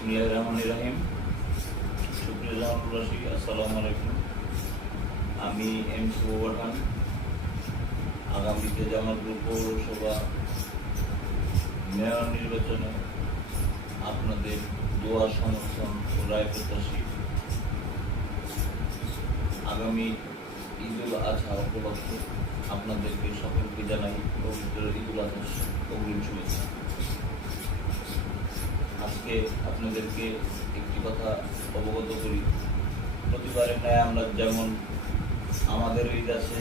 বিসমিল্লাহির রহমানির রহিম। সুপ্রিয় জামালপুরবাসী, আসসালামু আলাইকুম। আমি এম শুভ পাঠান। আগামীতে জামালপুর পৌরসভা মেয়র নির্বাচনে আপনাদের দোয়া, সমর্থন ও রায় প্রত্যাশী। আগামী ঈদুল আজহা উপলক্ষে আপনাদেরকে সকলকে জানাই পবিত্র ঈদুল আজহার অগ্রিম শুভেচ্ছা। আজকে আপনাদেরকে একটি কথা অবগত করি। প্রতিবারের ন্যায় আমরা যেমন আমাদের ঈদ আছে,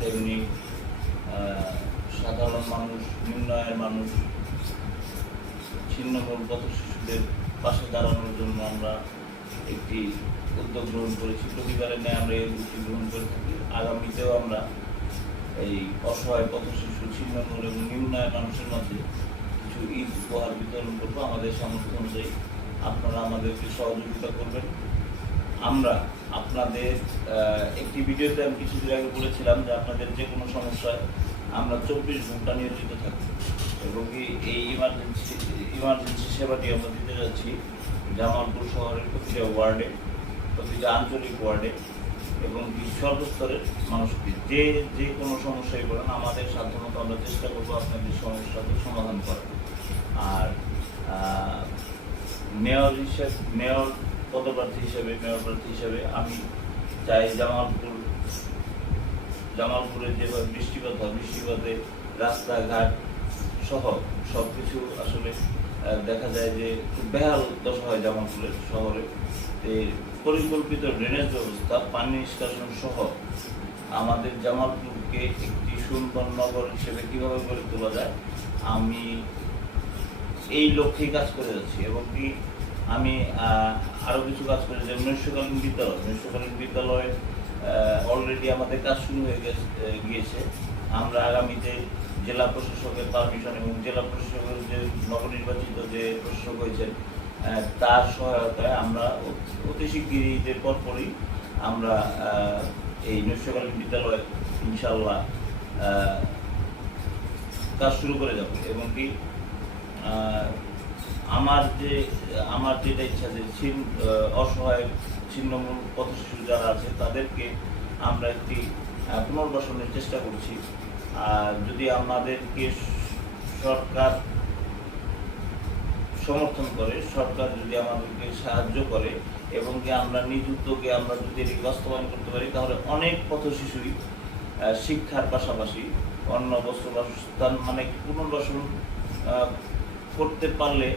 তেমনি সাধারণ মানুষ, নিম্ন আয়ের মানুষ, ছিন্নমূল পথ শিশুদের পাশে দাঁড়ানোর জন্য আমরা একটি উদ্যোগ গ্রহণ করেছি। প্রতিবারের ন্যায় আমরা এই উদ্যোগটি গ্রহণ করে থাকি। আগামীতেও আমরা এই অসহায় পথ শিশু, ছিন্নমূল এবং নিম্ন আয়ের মানুষের মধ্যে কিছু ঈদ উপহার বিতরণ করবো আমাদের সামর্থ্য অনুযায়ী। আপনারা আমাদেরকে সহযোগিতা করবেন। আমরা আপনাদের একটি ভিডিওতে আমি কিছুদিন আগে বলেছিলাম যে আপনাদের যে কোনো সমস্যায় আমরা 24 ঘন্টা নিয়োজিত থাকি এবং এই ইমার্জেন্সি সেবাটি আমরা দিতে যাচ্ছি জামালপুর শহরের প্রতিটা ওয়ার্ডে, প্রতিটা আঞ্চলিক ওয়ার্ডে এবং সর্বস্তরের মানুষকে যে কোনো সমস্যায় পড়েন আমাদের সাধ্যমতো আমরা চেষ্টা করবো আপনাদের সমস্যাকে সমাধান করার। আর মেয়র পদপ্রার্থী হিসেবে আমি চাই জামালপুরে যেভাবে বৃষ্টিপাতে রাস্তাঘাট সহ সব কিছু আসলে দেখা যায় যে খুব বেহাল দশা হয় জামালপুরের শহরে। পরিকল্পিত ড্রেনেজ ব্যবস্থা, পানি নিষ্কাশন সহ আমাদের জামালপুরকে একটি সুন্দর নগর হিসেবে কীভাবে গড়ে তোলা যায় আমি এই লক্ষ্যেই কাজ করে যাচ্ছি। এবং আমি আরও কিছু কাজ করি, যে নৈশকালীন বিদ্যালয়ে অলরেডি আমাদের কাজ শুরু হয়ে গিয়েছে। আমরা আগামীতে জেলা প্রশাসকের পারমিশন এবং জেলা প্রশাসকের যে নবনির্বাচিত যে প্রশাসক হয়েছেন তার সহায়তায় আমরা অতি শিগগিরই ঈদের পরপরই আমরা এই নৈশকালীন বিদ্যালয়ে ইনশাআল্লাহ কাজ শুরু করে যাব। এবং আমার যেটা ইচ্ছা যে অসহায় ছিন্নমূল পথ শিশু যারা আছে তাদেরকে আমরা একটি পুনর্বাসনের চেষ্টা করছি। আর যদি আমাদেরকে সরকার সমর্থন করে, সরকার যদি আমাদেরকে সাহায্য করে এবং আমরা নিজ উদ্যোগে আমরা যদি এটি বাস্তবায়ন করতে পারি, তাহলে অনেক পথ শিশুই শিক্ষার পাশাপাশি অন্য বস্ত্র বাসস্থান পুনর্বাসন করতে পারলে